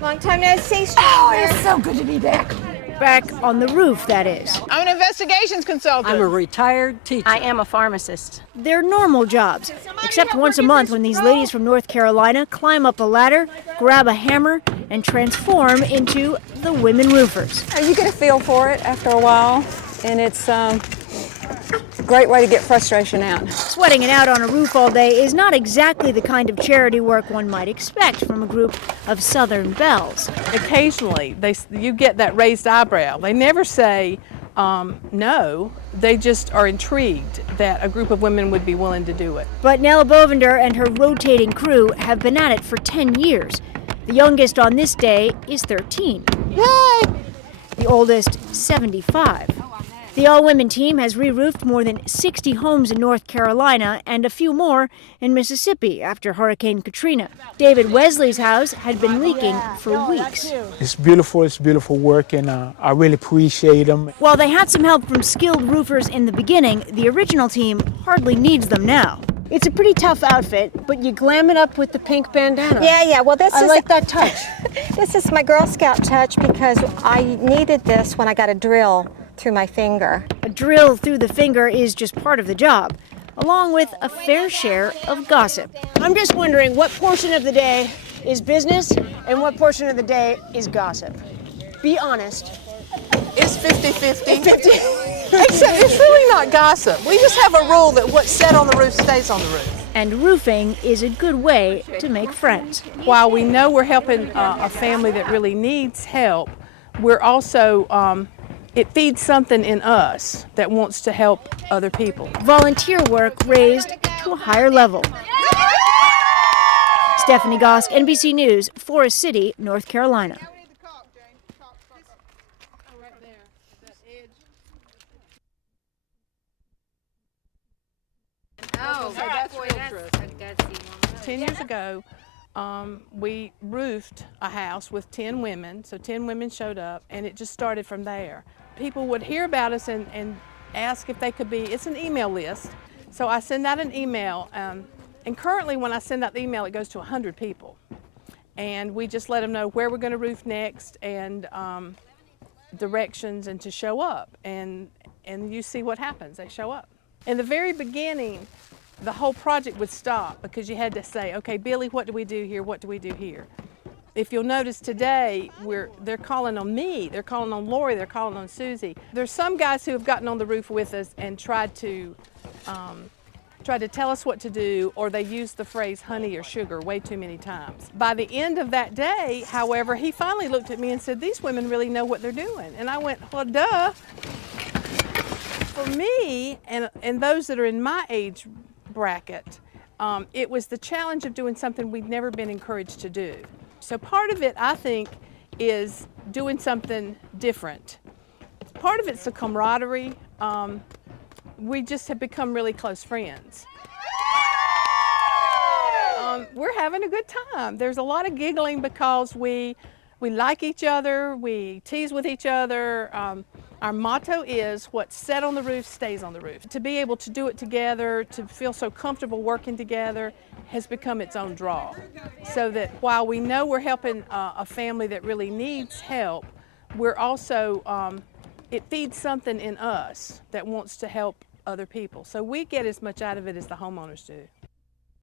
Long time no see, stranger. Oh, it's so good to be back. Back on the roof, that is. I'm an investigations consultant. I'm a retired teacher. I am a pharmacist. They're normal jobs, except once a month when these ladies from North Carolina climb up a ladder, grab a hammer, and transform into the women roofers. You get a feel for it after a while, and it's a great way to get frustration out. Sweating it out on a roof all day is not exactly the kind of charity work one might expect from a group of Southern belles. Occasionally, you get that raised eyebrow. They never say no. They just are intrigued that a group of women would be willing to do it. But Nella Bovender and her rotating crew have been at it for 10 years. The youngest on this day is 13. Yay! The oldest, 75. The all-women team has re-roofed more than 60 homes in North Carolina and a few more in Mississippi after Hurricane Katrina. David Wesley's house had been leaking for weeks. It's beautiful work, and I really appreciate them. While they had some help from skilled roofers in the beginning, the original team hardly needs them now. It's a pretty tough outfit, but you glam it up with the pink bandana. Yeah, well I like that touch. This is my Girl Scout touch because I needed this when I got a drill through my finger. A drill through the finger is just part of the job, along with a fair share of gossip. I'm just wondering what portion of the day is business and what portion of the day is gossip. Be honest. It's 50-50. Except it's really not gossip. We just have a rule that what's said on the roof stays on the roof. And roofing is a good way to make friends. While we know we're helping a family that really needs help, we're also, it feeds something in us that wants to help other people. Volunteer work raised to a higher level. Stephanie Gosk, NBC News, Forest City, North Carolina. Oh, so that's boy, that's 10 years ago, we roofed a house with 10 women, so 10 women showed up, and it just started from there. People would hear about us and ask if they could be, it's an email list, so I send out an email, and currently when I send out the email, it goes to 100 people. And we just let them know where we're going to roof next and directions and to show up, and you see what happens, they show up. In the very beginning, the whole project would stop because you had to say, okay, Billy, what do we do here? What do we do here? If you'll notice today, they're calling on me, they're calling on Lori, they're calling on Susie. There's some guys who have gotten on the roof with us and tried to tell us what to do, or they used the phrase honey or sugar way too many times. By the end of that day, however, he finally looked at me and said, these women really know what they're doing. And I went, well, duh. For me, and those that are in my age bracket, it was the challenge of doing something we'd never been encouraged to do. So part of it, I think, is doing something different. Part of it's the camaraderie. We just have become really close friends. We're having a good time. There's a lot of giggling because we like each other, we tease with each other. Our motto is, what's said on the roof stays on the roof. To be able to do it together, to feel so comfortable working together, has become its own draw. So that while we know we're helping a family that really needs help, we're also, it feeds something in us that wants to help other people. So we get as much out of it as the homeowners do.